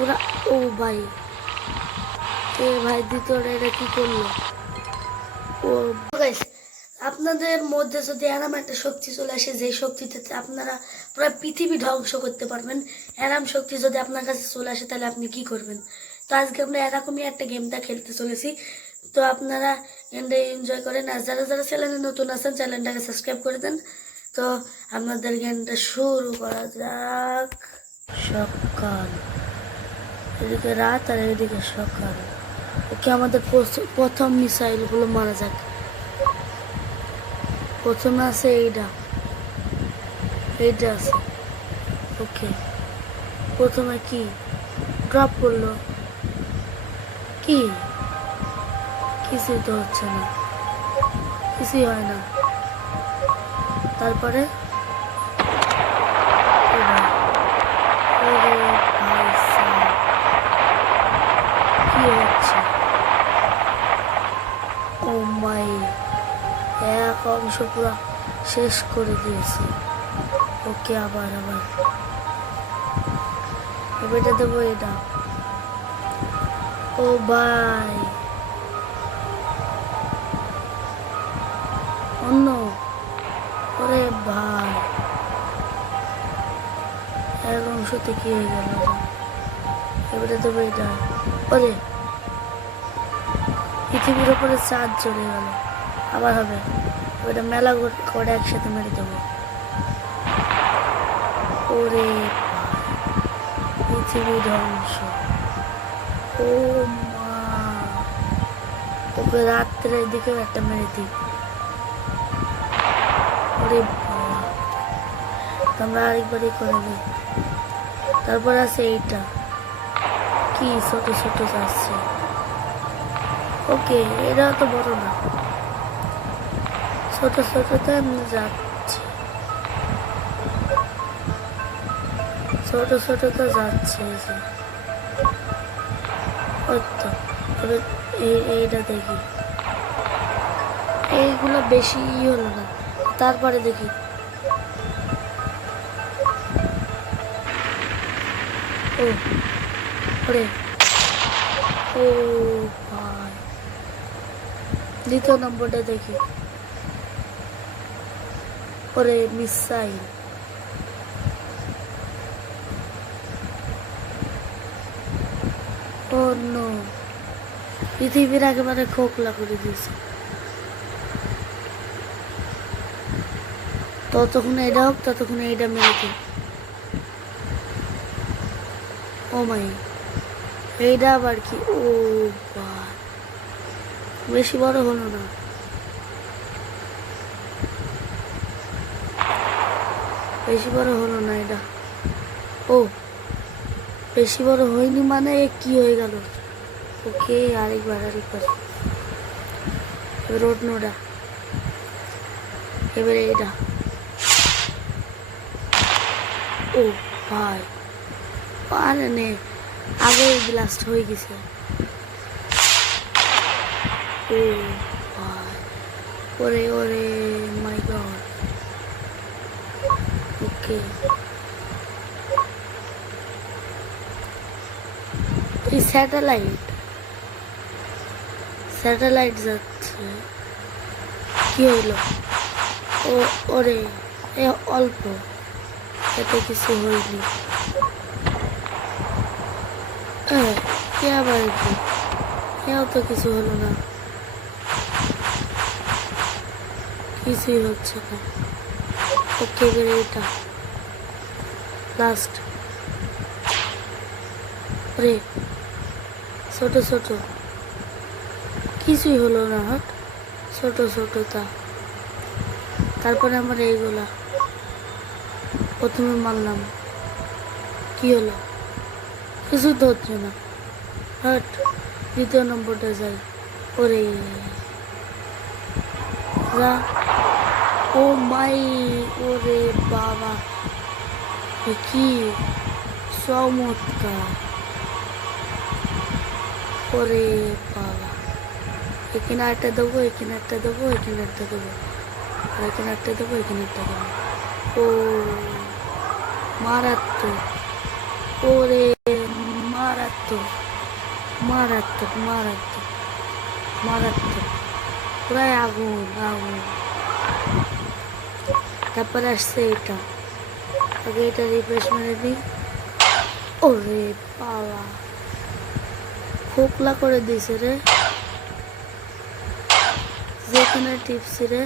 ওরা ও ভাই। এ ভাই দ্বিতীয়টা এটা কি করল? ও আপনাদের মধ্যে যদি এরম একটা শক্তি চলে আসে যে শক্তিতে আপনারা পুরো পৃথিবী ধ্বংস করতে পারবেন, এরম শক্তি যদি আপনার কাছে চলে আসে, তাহলে আপনি কি করবেন? তো আজকে আমরা এরকমই একটা গেমটা খেলতে চলেছি। তো আপনারা গেমটা এনজয় করেন, আর যারা যারা চ্যানেলে নতুন আছেন চ্যানেলটাকে সাবস্ক্রাইব করে দেন। তো আপনাদের গেমটা শুরু করা যাক। সকাল। এদিকে রাত আর এদিকে সকাল। ওকে আমাদের প্রথম মিসাইলগুলো মারা যাক। প্রথমে আছে এইটা এইটা আছে। ওকে। প্রথমে কি? ড্রপ করল। কি? কিছুই তো হচ্ছে না। কিছুই হয় না। তারপরে? এক অংশ পুরো শেষ করে দিয়েছে। ওকে আবার আবার। এবারটা দেবো এটা। ও ভাই অন্য। ওরে ভাই এক অংশতে কি হয়ে গেল এবারে দেবো এটা। ওরে। পৃথিবীর উপরে চাঁদ চলে গেল। আবার হবে। ওটা মেলা করে- একসাথে মেরে দেবো। ওরে পৃথিবী ধ্বংস ও মা ওকে রাত্রের দিকেও একটা মেরে দিই। ওরে তোমরা আরেকবারই করে দিই তারপর আছে এইটা। কি ছোট ছোট যাচ্ছে। ওকে এটা তো বড় না। ছোট ছোটতে আমি যাচ্ছি। ছোট ছোট তো যাচ্ছে এই যে। তো এইটা দেখি। এইগুলো বেশি ই হলো না। তারপরে দেখি। ও, ওরে। ও ভাই। দ্বিতীয় নম্বরটা দেখি। ওরে মিসাইল ও নো পৃথিবীর একেবারে খোকলা করে দিয়েছে। ততক্ষণ এটা হোক, ততক্ষণ এইটা মেরে দিই ও মাই এইটা আবার কি? ও ভাই বেশি বড় হলো না। বেশি বড় হলো না এটা। ও, বেশি বড় হয়নি মানে কি হয়ে গেল? ওকে, আরেকবার আরেকবার। এবার অন্যটা এবারে এটা ও, ভাই। আরে নে আগে ব্লাস্ট হয়ে গেছে। ও, ভাই। ওরে ওরে মাই গড ওকে এই স্যাটেলাইট স্যাটেলাইট যাচ্ছে। কি হইল ওরে, এ অল্প। এত কিছু হ্যাঁ কে আবার কি এও তো কিছু হলো না। কিছুই হচ্ছে না। ওকে, এবারে এটা। লাস্ট রে ছোট ছোট। কিছুই হলো না হাট ছোট ছোট তা। তারপরে আমার এইগুলা। প্রথমে মারলাম। কি হলো? কিছু তো হচ্ছে না। হাট দ্বিতীয় নম্বরটা যাই। ওরে। যা ও মাই, ওরে বাবা। কি চমৎকার ওরে বাবা এখানে একটা দেবো এখানে একটা দেবো এখানে একটা দেবো আর এখানে একটা দেবো এখানে একটা দেবো ও মারাত্মক ওরে মার মারাত্মক মারাত্মক মারাত্মক মারাত্মক পুরাই আগুন আগুন তারপরে আসছে এটা আগে এটা রিফ্রেশ মেরে দিই ওরে বাবা খোকলা করে দিছে রে যেখানে টিপসি রে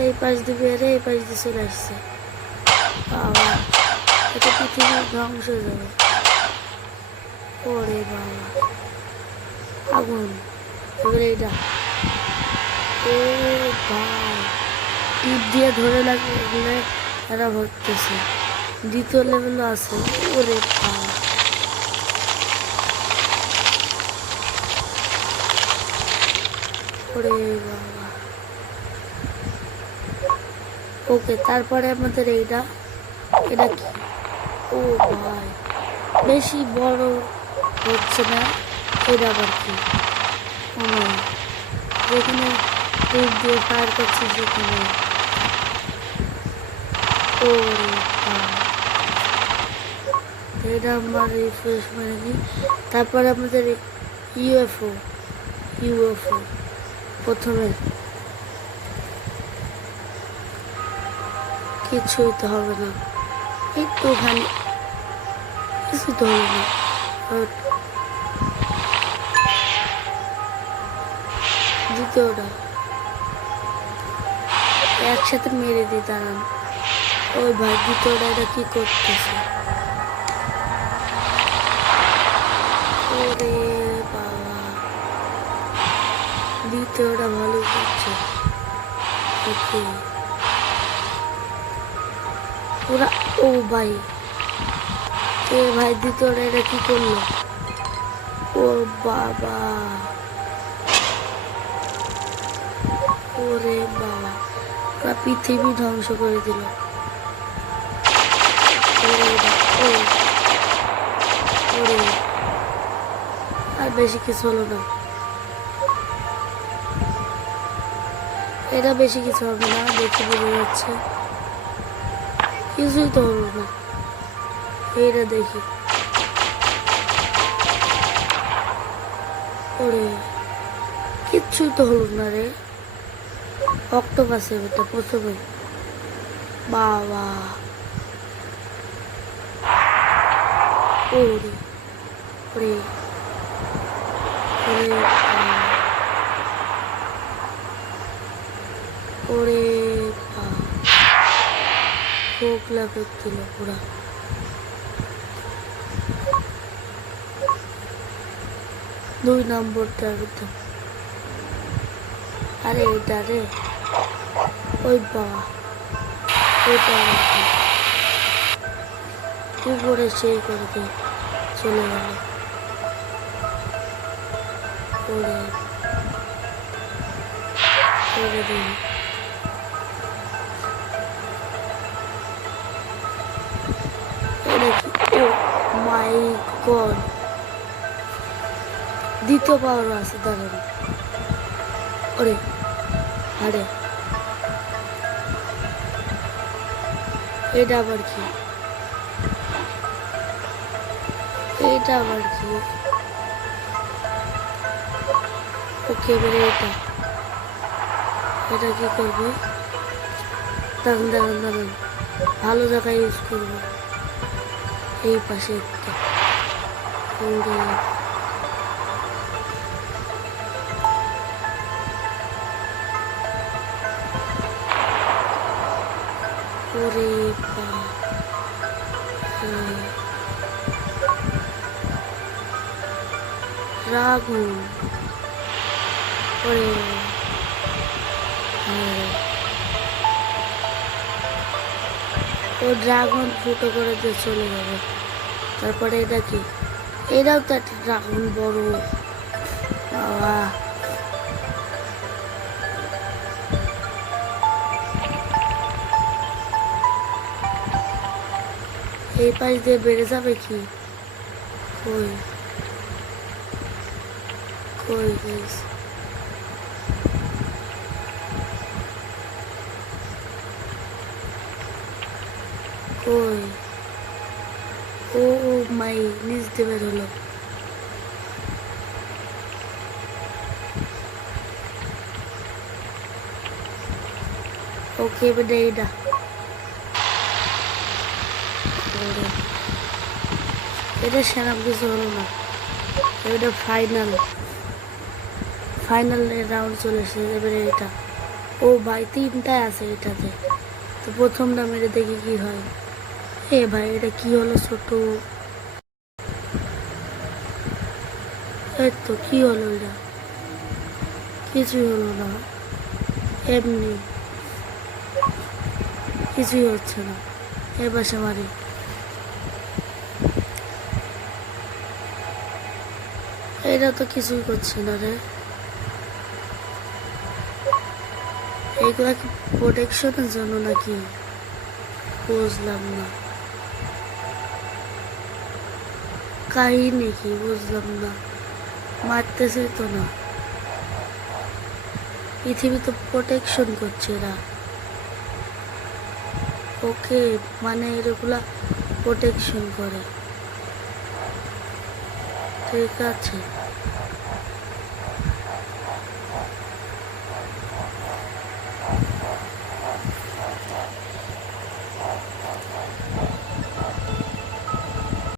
এই পাশ দিবে রে এই পাশ দিয়ে চলে আসছে বাবা এটা পৃথিবী ধ্বংস হয়ে যাবে ওরে বাবা আগুন এবারে এটা ও ভাই টিপ দিয়ে ধরে লাগলে এরা ভরতেছে দ্বিতীয় লেভেলও আছে, ওরে ওকে, তারপরে আমাদের এইটা, এটা কি? ও ভাই, বেশি বড় হচ্ছে না, এটা আবার কি? ও যেখানে দিয়ে ফায়ার করছি সেখানে। বাবা। এটা রিফ্রেশ মানে তারপরে আমাদের ইউএফও ইউএফও প্রথমে কিছুই তো হবে না। একটুখানি কিছু তো হবে না। দ্বিতীয়টা, একসাথে মেরে দিই, দাঁড়ান। ওই ভাই, দ্বিতীয়টা এটা কি করতেছে? দ্বিতীয়টা ভালো করছে ওকে। পুরা ও ভাই। এ ভাই দ্বিতীয়টা এটা কি করল? ও বাবা। ওরে বাবা। পুরা পৃথিবী ধ্বংস করে দিল। ওরে ওরে। আর বেশি কিছু হলো না। এটা বেশি কিছু হবে না দেখে বোঝা যাচ্ছে। কিছুই তো হলো না। এইটা দেখি। ওরে কিচ্ছুই তো হলো না রে। অক্টোপাসে এটা প্রথমে বাবা। ওরে ওরে ওরে বাবা। ওরে। খোকলা করছিল পুরা। দুই নম্বরটা আরে এটা রে। ওই বাবা। ওইটা আবার কি? উপরে সেই করে দিয়ে চলে গেল? ওরে। ওরে দিই ও মাই গড দ্বিতীয় পাওয়ার আছে, দাঁড়ান। ওরে, আরে। এটা আবার কি? এটা আবার কি? ওকে এবারে এটা। এটা কি করব? দাঁড়ান দাঁড়ান দাঁড়ান। ভালো জায়গায় ইউজ করব। এই পাশে একটা ওরে। রাগুন ওরে হ্যাঁ। ও ড্রাগন ফুটো করে দিয়ে চলে যাবে। তারপরে এটা কি? এটাও তো একটা ড্রাগন বড়। বাবা। এই পাশ দিয়ে বেড়ে যাবে কি? কই? কই গাইস ওই ও মাই নিজ দেবে হলো ওকে বেটা এটা এটা সেরকম কিছু হলো না এটা ফাইনাল ফাইনাল রাউন্ড চলে এসেছে, এবারে এটা। ও ভাই, তিনটায় আছে এটাতে। তো প্রথমটা মেরে দেখি কি হয়। এ ভাই, এটা কি হলো ছোট? এই তো কি হলো এটা? কিছুই হলো না। এমনি। কিছুই হচ্ছে না। এ পাশে মারি এটা তো কিছুই করছে না রে। এইগুলা কি প্রোটেকশনের জন্য নাকি? বুঝলাম না। কাহিনী নাকি, বুঝলাম না। মারতেছে তো না। পৃথিবী তো প্রোটেকশন করছে এরা। ওকে মানে এরগুলা প্রোটেকশন করে। ঠিক আছে।